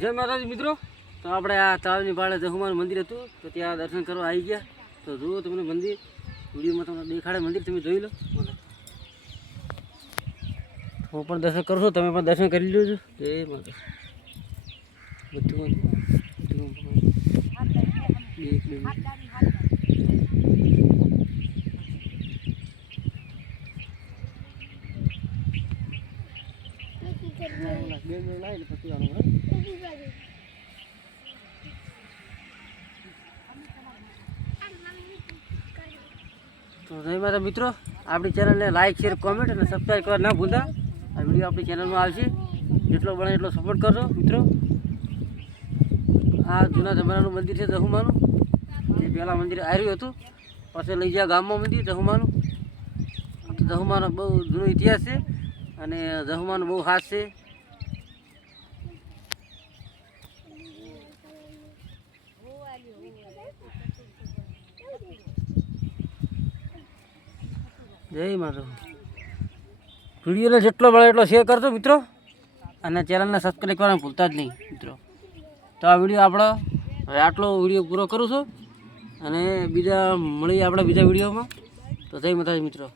જય માતાજી મિત્રો, તો આપણે આ તળાવની પાળે જહુમાનું મંદિર હતું, તો ત્યાં દર્શન કરવા આવી ગયા. તો જુઓ તમને મંદિર, વિડીયોમાં તમને દેખાડે મંદિર, તમે જોઈ લો. હું પણ દર્શન કરું છું, તમે પણ દર્શન કરી લેજો. જય માતા. બધું તો જય માતા મિત્રો, આપણી ચેનલને લાઈક શેર કોમેન્ટ અને સબસ્ક્રાઈબ કરવા ના ભૂલતા. આ વિડીયો આપણી ચેનલમાં આવશે, જેટલો બને એટલો સપોર્ટ કરજો મિત્રો. આ જૂના જમાનાનું મંદિર છે જહુમાનું, જે પહેલાં મંદિર આવ્યું હતું, પછી લઈ ગયા ગામમાં મંદિર જહુમાનું. તો જહુમાનો બહુ જૂનો ઇતિહાસ છે અને જહુમાનો બહુ ખાસ છે. જય માતા. વિડીયોને જેટલો મળે એટલો શેર કરજો મિત્રો, અને ચેનલને સબસ્ક્રાઈબ કરવાનું ભૂલતા જ નહીં મિત્રો. તો આ વિડીયો આપણો હવે આટલો વિડીયો પૂરો કરું છું, અને બીજા મળીએ આપણે બીજા વિડીયોમાં. તો જય માતાજી મિત્રો.